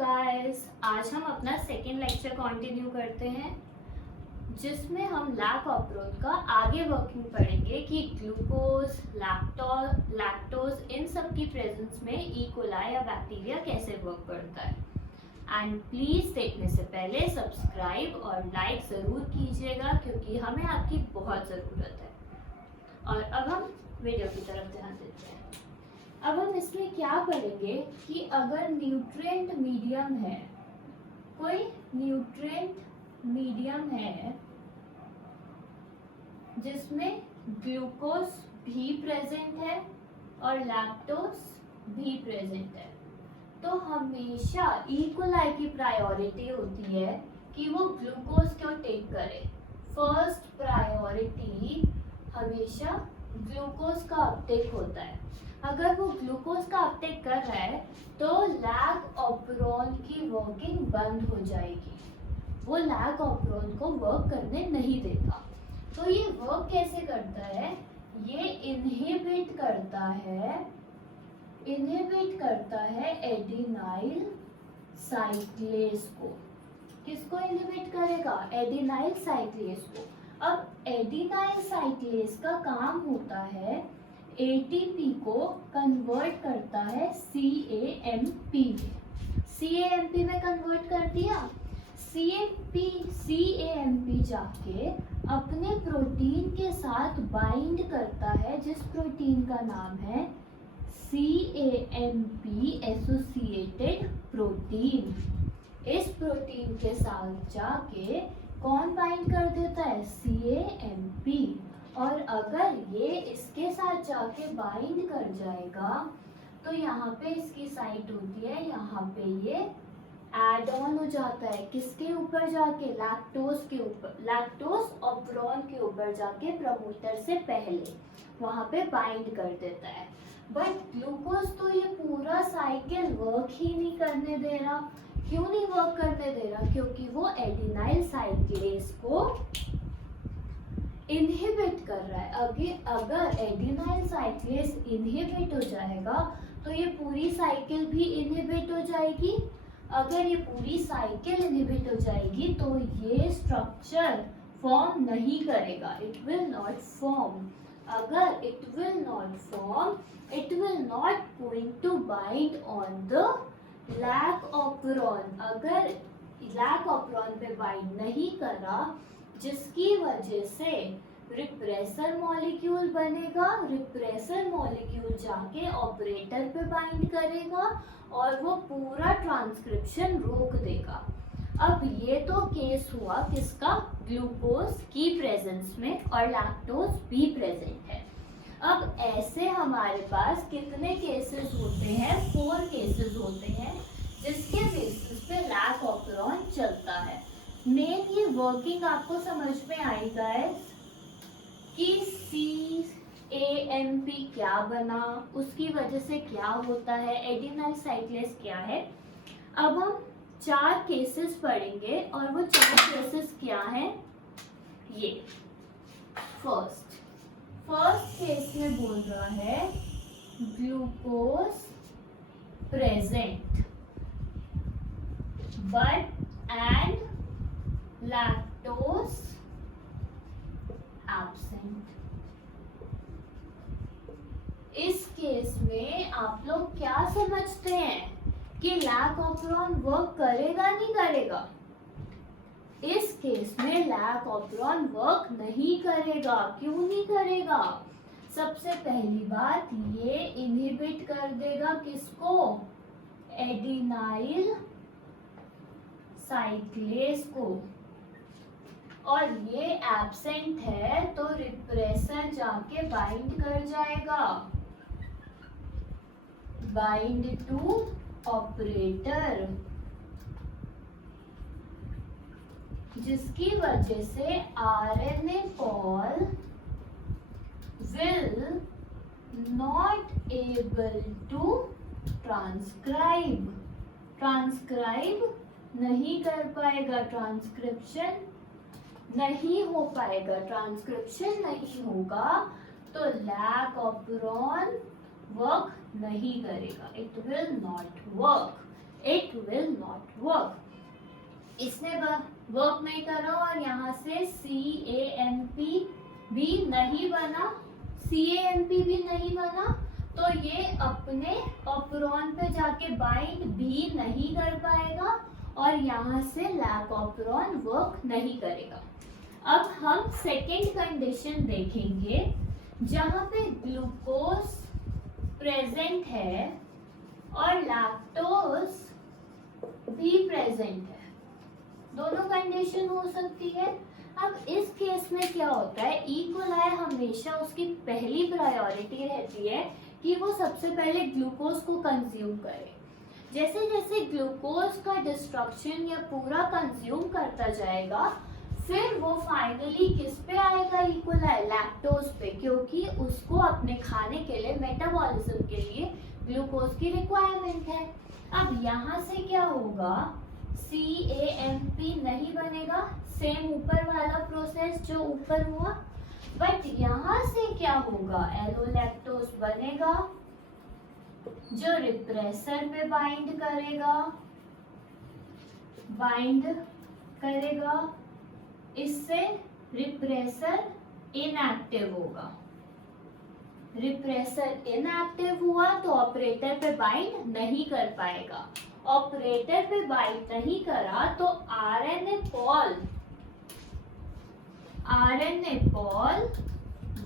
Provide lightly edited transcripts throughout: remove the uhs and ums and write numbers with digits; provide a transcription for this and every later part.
Guys, आज हम अपना सेकेंड लेक्चर कंटिन्यू करते हैं जिसमें हम लैक ऑफ ग्रोथ का आगे वर्किंग पढ़ेंगे कि ग्लूकोज, लैक्टोज इन सब की प्रेजेंस में ई कोलाई या बैक्टीरिया कैसे वर्क करता है। एंड प्लीज देखने से पहले सब्सक्राइब और लाइक ज़रूर कीजिएगा क्योंकि हमें आपकी बहुत ज़रूरत है। और अब हम वीडियो की तरफ ध्यान देते हैं। अब हम इसमें क्या पढ़ेंगे कि अगर न्यूट्रिएंट मीडियम है, कोई न्यूट्रिएंट मीडियम है जिसमें ग्लूकोज भी प्रेजेंट है और लैक्टोज भी प्रेजेंट है, तो हमेशा ई कोलाई की प्रायोरिटी होती है कि वो ग्लूकोज क्यों टेक करे। फर्स्ट प्रायोरिटी हमेशा ग्लूकोज का अपटेक होता है। अगर वो ग्लूकोज का अपटेक कर रहा है तो लैक ऑपरॉन की वर्किंग बंद हो जाएगी, वो लैक ऑपरॉन को वर्क करने नहीं देगा। तो ये वर्क कैसे करता है? ये इनहिबिट करता है एडिनाइल साइक्लेज को। किसको इनहिबिट करेगा? एडिनाइल साइक्लेज को। अब एडिनाइल साइक्लेज का काम होता है एटीपी को कन्वर्ट करता है CAMP में। CAMP में कन्वर्ट कर दिया। CAMP जाके अपने प्रोटीन के साथ बाइंड करता है जिस प्रोटीन का नाम है CAMP एसोसिएटेड प्रोटीन। इस प्रोटीन के साथ जाके कौन बाइंड कर देता है? CAMP। और अगर ये इसके साथ जाके बाइंड कर जाएगा तो यहाँ पे इसकी साइट होती है, यहाँ पे ये एड ऑन हो जाता है। किसके ऊपर जाके? लैक्टोज के ऊपर, लैक्टोज ऑपरॉन के ऊपर जाके प्रमोटर से पहले वहाँ पे बाइंड कर देता है। बट ग्लूकोज तो ये पूरा साइकिल वर्क ही नहीं करने दे रहा। क्यों नहीं वर्क करने दे रहा? क्योंकि वो एडिनाइल साइक्लेज को इनहिबिट कर रहा है। अगर एडिनाइल साइक्लेज इनहिबिट हो जाएगा तो ये पूरी साइकिल भी इनहिबिट हो जाएगी। अगर ये पूरी साइकिल इनहिबिट हो जाएगी तो ये स्ट्रक्चर फॉर्म नहीं करेगा, इट विल नॉट फॉर्म। अगर it will not form, it will not going to bind on the lac operon. अगर लैक ऑपरॉन पे बाइंड नहीं करा जिसकी वजह से रिप्रेसर मॉलिक्यूल बनेगा, रिप्रेसर मॉलिक्यूल जाके ऑपरेटर पे बाइंड करेगा और वो पूरा ट्रांसक्रिप्शन रोक देगा। अब ये तो केस हुआ किसका? ग्लूकोज की प्रेजेंस में और लैक्टोज भी प्रेजेंट है। अब ऐसे हमारे पास कितने केसेस होते हैं? 4 केसेस होते हैं जिसके बेसिस पे लैक ऑपरॉन चलता है। मेन ये वर्किंग आपको समझ में आई गाइस कि CAMP क्या बना, उसकी वजह से क्या होता है, एडिनाइल साइक्लेज क्या है। अब हम 4 केसेस पढ़ेंगे और वो 4 केसेस क्या हैं? ये फर्स्ट केस में बोल रहा है glucose present but and lactose absent. इस केस में आप लोग क्या समझते हैं कि लैक ऑपरॉन वर्क करेगा नहीं करेगा? इस केस में लैक ऑपरॉन वर्क नहीं करेगा। क्यों नहीं करेगा? सबसे पहली बात, ये इनहिबिट कर देगा किसको? एडिनाइल साइक्लेज को। और ये एब्सेंट है तो रिप्रेसर जाके बाइंड कर जाएगा, बाइंड टू ऑपरेटर, जिसकी वजह से RNA pol will not able to transcribe नहीं कर पाएगा, ट्रांसक्रिप्शन नहीं हो पाएगा। ट्रांसक्रिप्शन नहीं होगा तो लैक ऑपरॉन वर्क नहीं करेगा, it will not work. It will not work. इसने वर्क नहीं करा और यहाँ से CAMP भी नहीं बना, CAMP भी नहीं बना, तो ये अपने ऑपरॉन पे जाके बाइंड भी नहीं कर पाएगा और यहाँ से लैक ऑपरॉन वर्क नहीं करेगा। अब हम सेकेंड कंडीशन देखेंगे जहाँ पे ग्लूकोज प्रेजेंट है और लैक्टोज भी प्रेजेंट है, दोनों कंडीशन हो सकती है। अब इस केस में क्या होता है, ई कोलाई हमेशा उसकी पहली प्रायोरिटी रहती है कि वो सबसे पहले ग्लूकोज को कंज्यूम करे। जैसे जैसे ग्लूकोज का डिस्ट्रक्शन या पूरा कंज्यूम करता जाएगा, फिर वो फाइनली किस पे आएगा, ई कोलाई लैक्टोज पे, क्योंकि उसको अपने खाने के लिए मेटाबॉलिज्म के लिए ग्लूकोज की रिक्वायरमेंट है। अब यहाँ से क्या होगा, CAMP नहीं बनेगा, सेम ऊपर वाला प्रोसेस जो ऊपर हुआ, बट यहाँ से क्या होगा, एलोलैक्टोज बनेगा जो रिप्रेसर पे बाइंड करेगा, इससे रिप्रेसर इनएक्टिव होगा। रिप्रेसर इनएक्टिव हुआ तो ऑपरेटर पे बाइंड नहीं कर पाएगा, ऑपरेटर पे बाइंड नहीं करा तो RNA Paul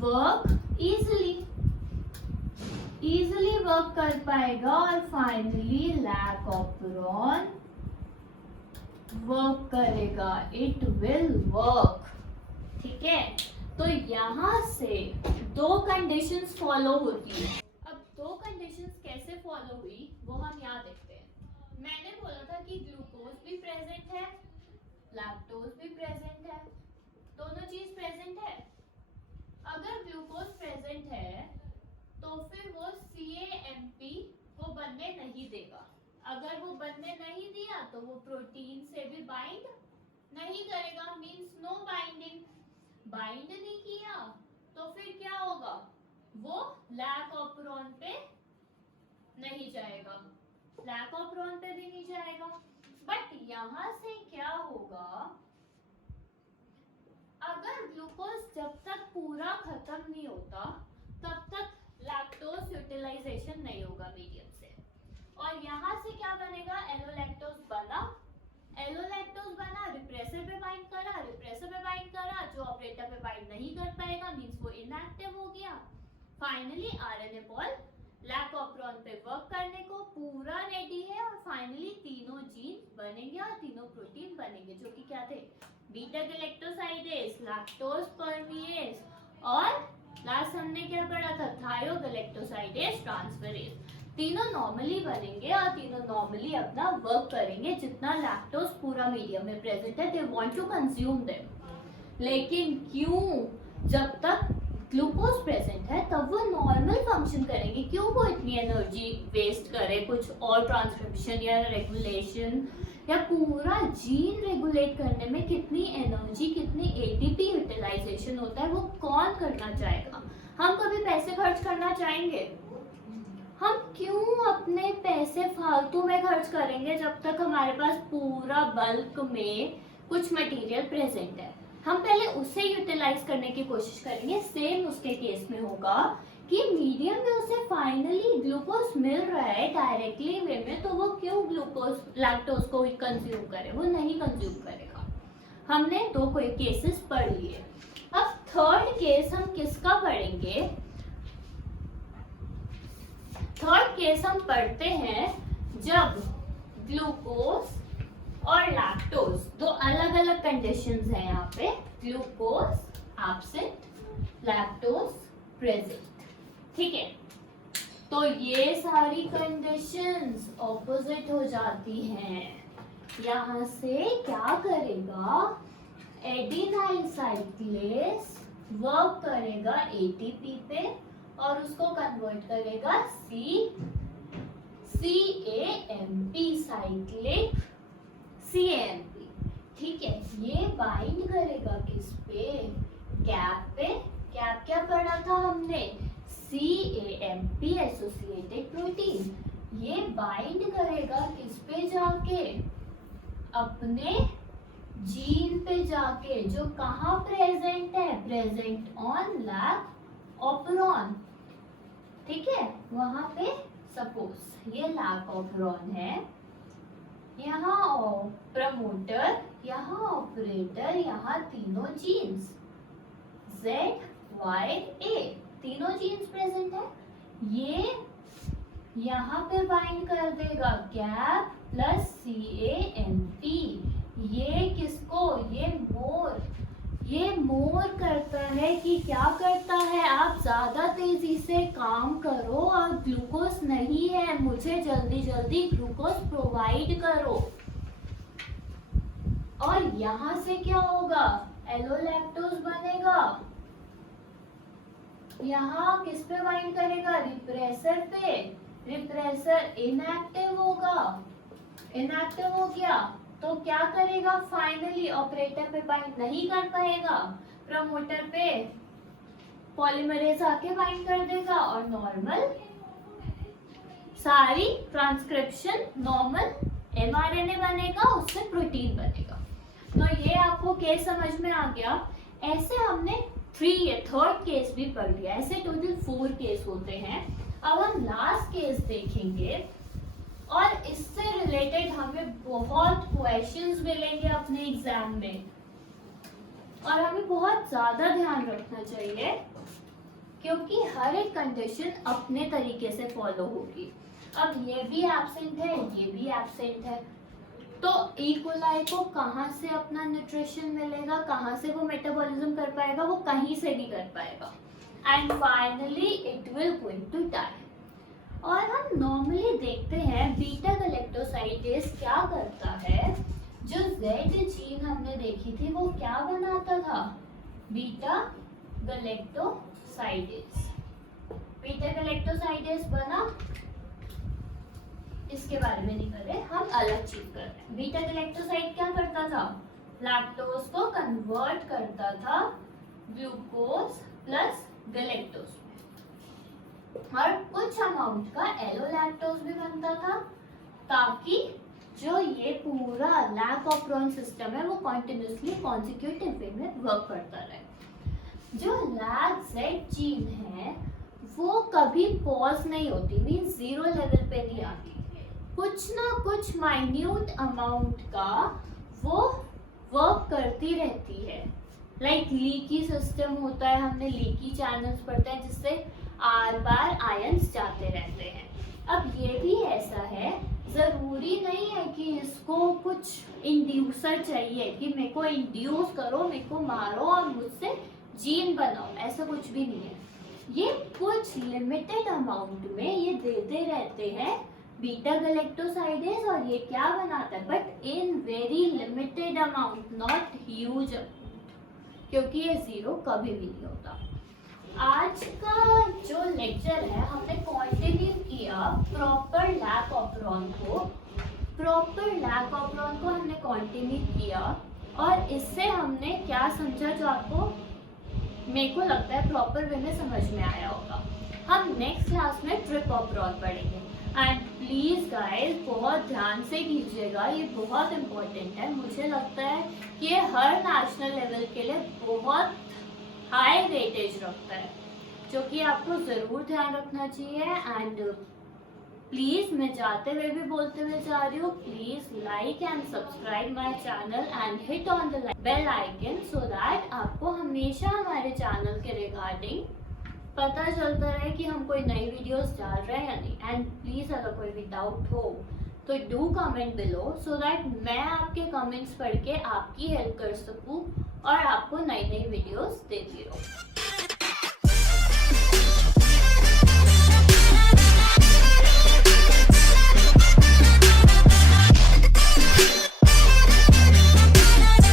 work easily work कर पाएगा और फाइनली लैक ऑपरॉन वर्क करेगा, इट विल वर्क। ठीक है, तो यहाँ से दो कंडीशंस फॉलो होती है। अब दो कंडीशंस कैसे फॉलो हुई वो हम यहाँ देखते हैं। मैंने बोला था कि ग्लूकोज भी प्रेजेंट है, लैक्टोज भी प्रेजेंट है, दोनों चीज प्रेजेंट है। अगर ग्लूकोज प्रेजेंट है तो फिर वो CAMP वो बनने नहीं देगा। अगर वो बनने नहीं दिया तो वो प्रोटीन से भी बाइंड नहीं करेगा, मींस नो बाइंडिंग। बाइंड नहीं किया तो फिर क्या होगा, वो लैक ऑपरॉन पे नहीं जाएगा, लैक ऑपरॉन पे भी नहीं जाएगा। बट यहाँ से क्या होगा, अगर ग्लूकोज जब तक पूरा खत्म नहीं होता तब तक लैक्टोज यूटिलाइजेशन नहीं होगा मीडियम से, और यहाँ से क्या बनेगा, एलोलैक्टोज बना, रिप्रेसर पे बाइंड करा, जो ऑपरेटर पे बाइंड नहीं कर पाएगा मींस वो इनएक्टिव हो गया। Finally RNA pol lac operon पे वर्क करने को पूरा रेडी है और फाइनली तीनों जीन बनेंगे और तीनों प्रोटीन बनेंगे, जो कि क्या थे, बीटा गैलेक्टोसाइडेज, लैक्टोज परमिएज और लास्ट हमने क्या पढ़ा था, थायोगैलेक्टोसाइडेज ट्रांसफरेज। तीनों नॉर्मली बनेंगे और तीनों नॉर्मली अपना वर्क करेंगे। जितना लैक्टोज पूरा मीडियम में प्रेजेंट है, they want to consume them. लेकिन क्यों, जब तक ग्लूकोज प्रेजेंट है तब वो नॉर्मल फंक्शन करेंगे, क्यों वो इतनी एनर्जी वेस्ट करे कुछ और ट्रांसक्रिप्शन या रेगुलेशन या पूरा जीन रेगुलेट करने में कितनी एनर्जी, कितनी ATP यूटिलाइजेशन होता है, वो कौन करना चाहेगा। हम कभी पैसे खर्च करना चाहेंगे, हम क्यों अपने पैसे फालतू में खर्च करेंगे जब तक हमारे पास पूरा बल्क में कुछ मटेरियल प्रेजेंट है। हम पहले उसे यूटिलाइज करने की कोशिश करेंगे। सेम उसके केस में होगा कि मीडियम में उसे फाइनली ग्लूकोज मिल रहा है डायरेक्टली वे में, तो वो क्यों ग्लूकोज लैक्टोज को कंज्यूम करे, वो नहीं कंज्यूम करेगा। हमने दो कोई केसेस पढ़ लिए। अब थर्ड केस हम किसका पढ़ेंगे, थर्ड केस हम पढ़ते हैं जब ग्लूकोज और लैक्टोज, दो अलग अलग कंडीशंस हैं यहाँ पे, ग्लूकोज एब्सेंट, लैक्टोज प्रेजेंट। ठीक है, तो ये सारी कंडीशंस ऑपोजिट हो जाती हैं। यहाँ से क्या करेगा, एडिनाइल साइक्लेस वर्क करेगा ATP पे और उसको कन्वर्ट करेगा CAMP साइक्लिक CAMP। ठीक है, ये बाइंड करेगा किस पे, कैप पे। कैप क्या पढ़ा था हमने, CAMP एसोसिएटेड प्रोटीन। ये बाइंड करेगा किस पे जाके, अपने जीन पे जाके, जो कहाँ प्रेजेंट है, प्रेजेंट ऑन लैक ऑपरॉन, ठीक है, वहां पे सपोज ये लैक ऑपरॉन है, यहाँ प्रमोटर, यहाँ ऑपरेटर, यहाँ तीनों जीन्स ZYA, तीनों जीन्स प्रेजेंट है। ये यहाँ पे बाइंड कर देगा कैप प्लस CAMP, ये किसको, ये मोर करता है कि क्या करता है, आप ज्यादा तेजी से काम करो और ग्लूकोज नहीं है, मुझे जल्दी जल्दी ग्लूकोज प्रोवाइड करो। और यहाँ से क्या होगा, एलोलैक्टोज बनेगा, यहाँ किस पे बाइंड करेगा, रिप्रेसर पे, रिप्रेसर इनएक्टिव होगा, इनएक्टिव हो गया तो क्या करेगा, फाइनली ऑपरेटर पे बाइंड नहीं कर पाएगा, प्रमोटर पे पॉलीमरेज आके बाइंड कर देगा और नॉर्मल सारी ट्रांसक्रिप्शन नॉर्मल mRNA बनेगा, उससे प्रोटीन बनेगा। तो ये आपको केस समझ में आ गया। ऐसे हमने थर्ड केस भी पढ़ लिया, ऐसे टोटल 4 केस होते हैं। अब हम लास्ट केस देखेंगे और इससे रिलेटेड हमें बहुत क्वेश्चंस मिलेंगे अपने एग्जाम में और हमें बहुत ज्यादा ध्यान रखना चाहिए क्योंकि हर एक कंडीशन अपने तरीके से फॉलो होगी। अब ये भी एब्सेंट है, ये भी एब्सेंट है, तो ई कोलाई को कहाँ से अपना न्यूट्रिशन मिलेगा, कहाँ से वो मेटाबॉलिज्म कर पाएगा, वो कहीं से भी कर पाएगा and finally it will going to die. और हम नॉर्मली देखते हैं बीटा गैलेक्टोसाइडेज क्या करता है, जो Z जीन हमने देखी थी वो क्या बनाता था, बीटा गैलेक्टोसाइडेज, बीटा गैलेक्टोसाइडेज बना, इसके बारे में नहीं कर रहे, हम अलग चीज कर रहे हैं। बीटा गैलेक्टोसाइड क्या करता था, लैक्टोज को कन्वर्ट करता था ग्लूकोज प्लस गैलेक्टोज में और कुछ अमाउंट का एलोलैक्टोज भी बनता था ताकि जो ये पूरा लैक ऑपरॉन सिस्टम है वो कॉन्टिन्यूसली कॉन्सिक्यूटिव वे में वर्क करता रहे। जो लैक Z जीन है वो कभी पॉज नहीं होती, मींस 0 लेवल पे नहीं आती, कुछ ना कुछ माइन्यूट अमाउंट का वो वर्क करती रहती है। लाइक लीकी सिस्टम होता है, हमने लीकी चैनल्स पढ़ते हैं जिससे आर बार आयंस जाते रहते हैं। अब ये भी ऐसा है, जरूरी नहीं है कि इसको कुछ इंड्यूसर चाहिए कि मेरे को इंड्यूस करो, मेरे को मारो और मुझसे जीन बनाओ, ऐसा कुछ भी नहीं है। ये कुछ लिमिटेड अमाउंट में ये देते रहते हैं बीटा गैलेक्टोसाइडेज और ये क्या बनाता है, but in very limited amount, not huge amount, क्योंकि ये 0 कभी भी नहीं होता। आज का जो लेक्चर है हमने कंटिन्यू किया प्रॉपर लैक ऑपरॉन को हमने कंटिन्यू किया और इससे हमने क्या समझा जो आपको मेरे को लगता है प्रॉपर वे में समझ में आया होगा। हम नेक्स्ट क्लास में ट्रिप ऑपरॉन पढ़ेंगे एंड प्लीज गाइस बहुत ध्यान से कीजिएगा, ये बहुत इम्पोर्टेंट है। मुझे लगता है कि ये हर नेशनल लेवल के लिए बहुत हाई वेटेज रखता है, जो कि आपको ज़रूर ध्यान रखना चाहिए। एंड प्लीज़ मैं जाते हुए भी बोलते हुए जा रही हूँ, please like and subscribe my channel and hit on the bell icon so that आपको हमेशा हमारे चैनल के रिगार्डिंग पता चलता रहे कि हम कोई नई वीडियोस डाल रहे हैं या नहीं। एंड प्लीज़ अगर कोई भी डाउट हो तो do comment below so that मैं आपके कमेंट्स पढ़ के आपकी हेल्प कर सकूँ और आपको नई नई वीडियोस देती रहूँ।